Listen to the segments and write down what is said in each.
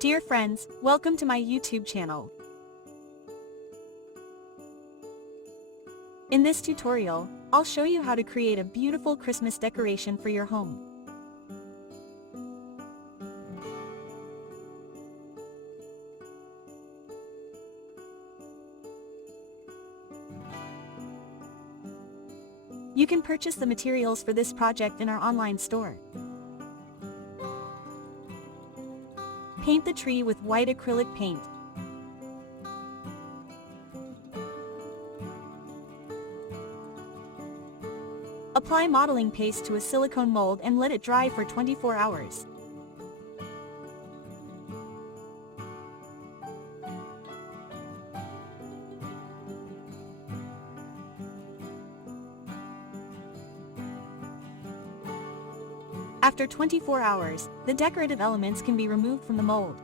Dear friends, welcome to my YouTube channel. In this tutorial, I'll show you how to create a beautiful Christmas decoration for your home. You can purchase the materials for this project in our online store. Paint the tree with white acrylic paint. Apply modeling paste to a silicone mold and let it dry for 24 hours. After 24 hours, the decorative elements can be removed from the mold.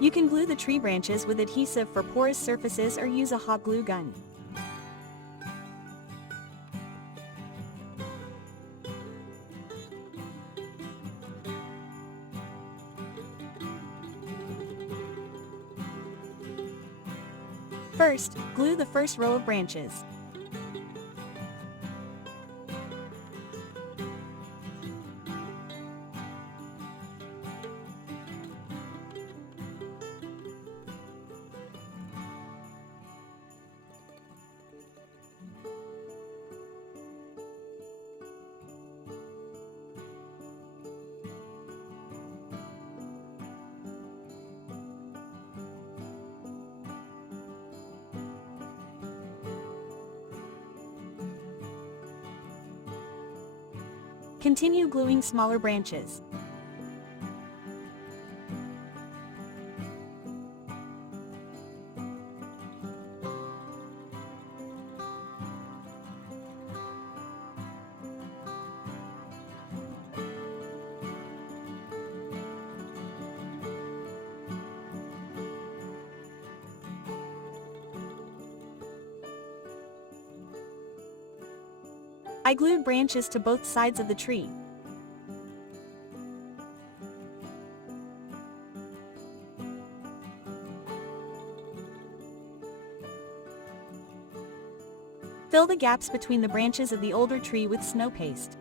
You can glue the tree branches with adhesive for porous surfaces or use a hot glue gun. First, glue the first row of branches. Continue gluing smaller branches. I glued branches to both sides of the tree. Fill the gaps between the branches of the older tree with snow paste.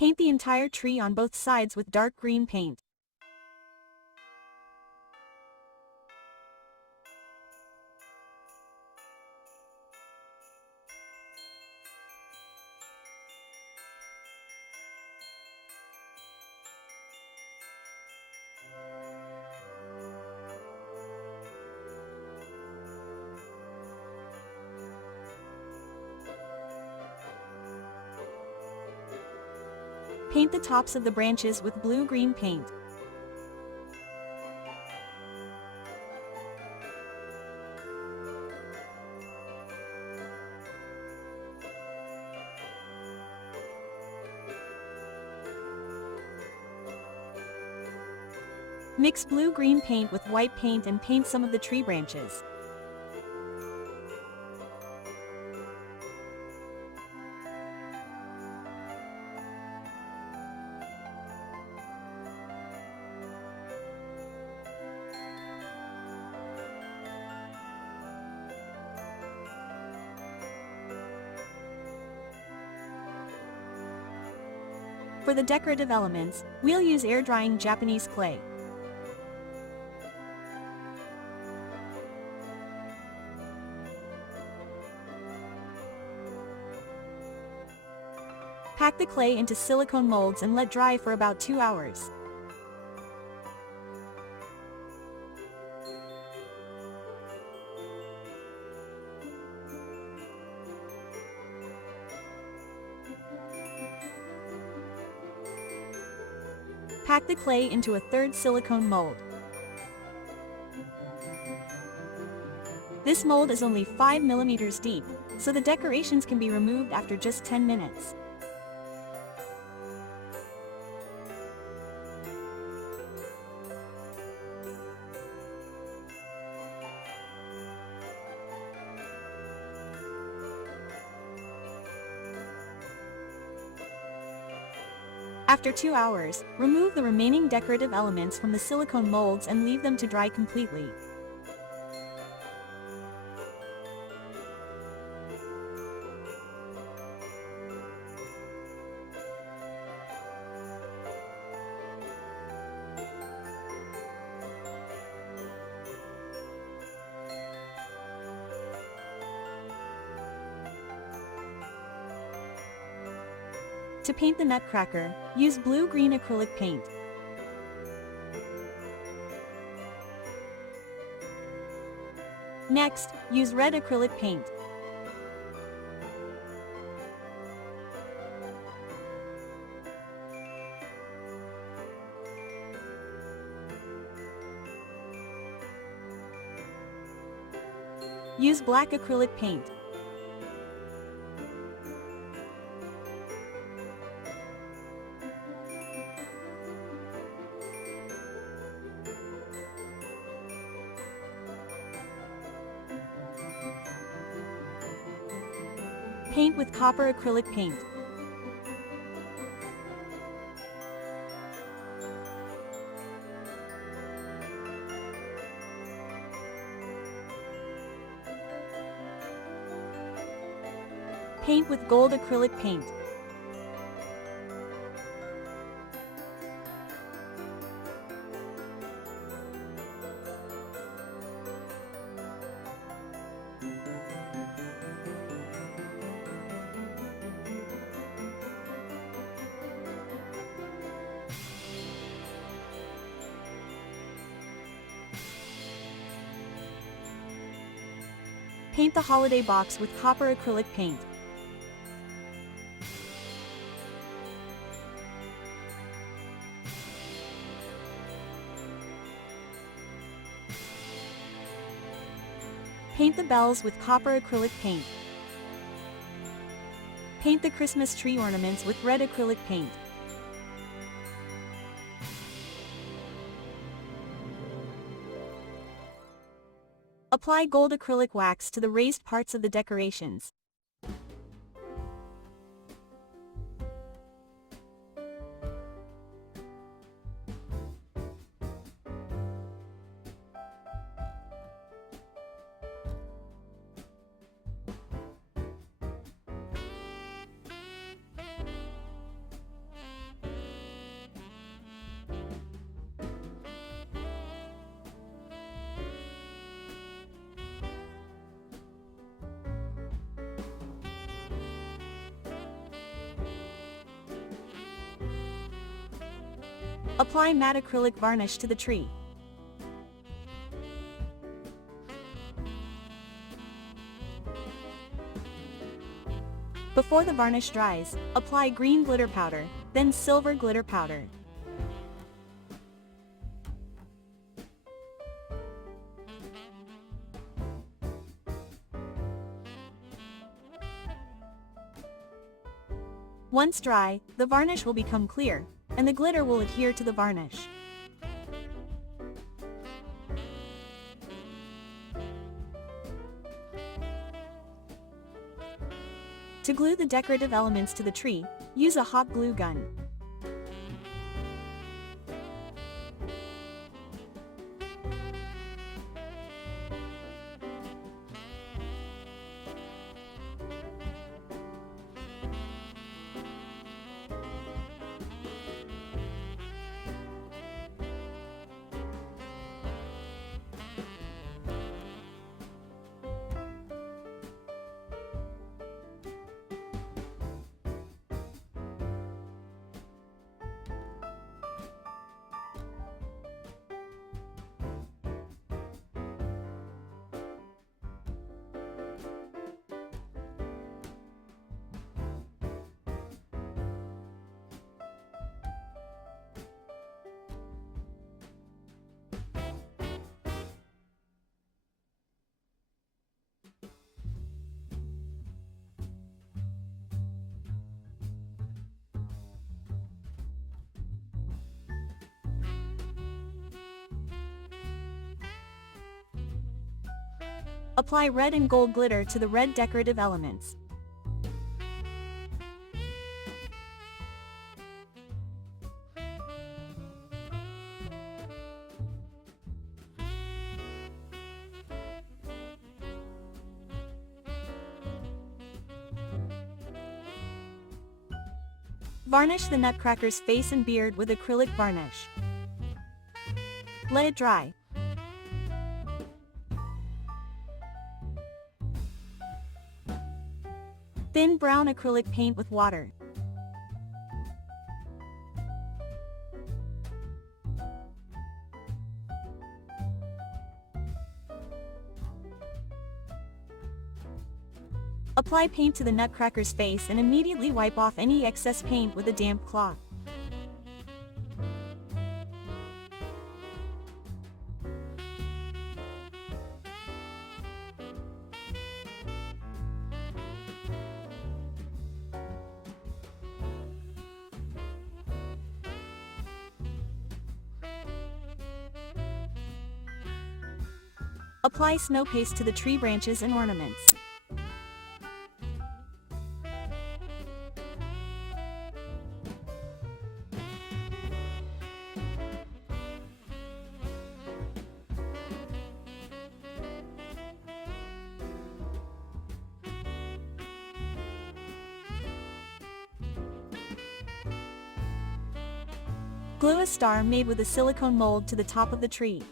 Paint the entire tree on both sides with dark green paint. Paint the tops of the branches with blue-green paint. Mix blue-green paint with white paint and paint some of the tree branches. For the decorative elements, we'll use air-drying Japanese clay. Pack the clay into silicone molds and let dry for about 2 hours. Pack the clay into a third silicone mold. This mold is only 5 millimeters deep, so the decorations can be removed after just 10 minutes. After 2 hours, remove the remaining decorative elements from the silicone molds and leave them to dry completely. To paint the Nutcracker, use blue-green acrylic paint. Next, use red acrylic paint. Use black acrylic paint. Paint with copper acrylic paint. Paint with gold acrylic paint. Paint the holiday box with copper acrylic paint. Paint the bells with copper acrylic paint. Paint the Christmas tree ornaments with red acrylic paint. Apply gold acrylic wax to the raised parts of the decorations. Apply matte acrylic varnish to the tree. Before the varnish dries, apply green glitter powder, then silver glitter powder. Once dry, the varnish will become clear, and the glitter will adhere to the varnish. To glue the decorative elements to the tree, use a hot glue gun. Apply red and gold glitter to the red decorative elements. Varnish the Nutcracker's face and beard with acrylic varnish. Let it dry. Thin brown acrylic paint with water. Apply paint to the Nutcracker's face and immediately wipe off any excess paint with a damp cloth. Apply snow paste to the tree branches and ornaments. Glue a star made with a silicone mold to the top of the tree.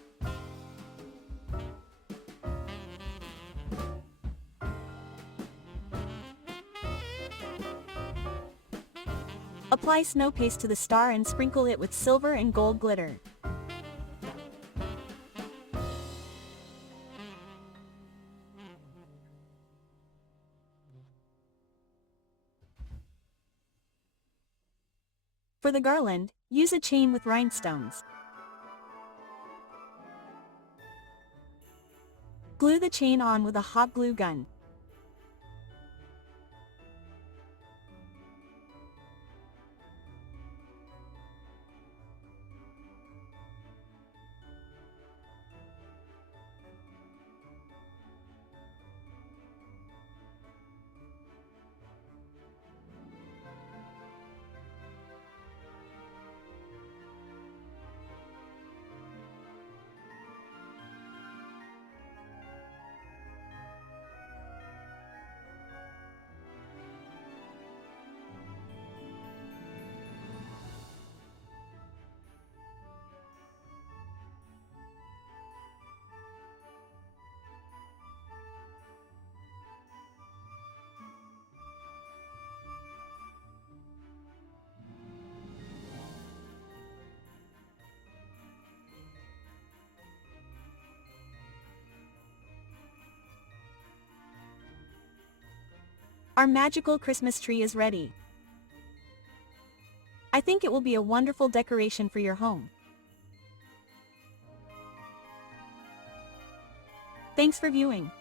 Apply snow paste to the star and sprinkle it with silver and gold glitter. For the garland, use a chain with rhinestones. Glue the chain on with a hot glue gun. Our magical Christmas tree is ready. I think it will be a wonderful decoration for your home. Thanks for viewing.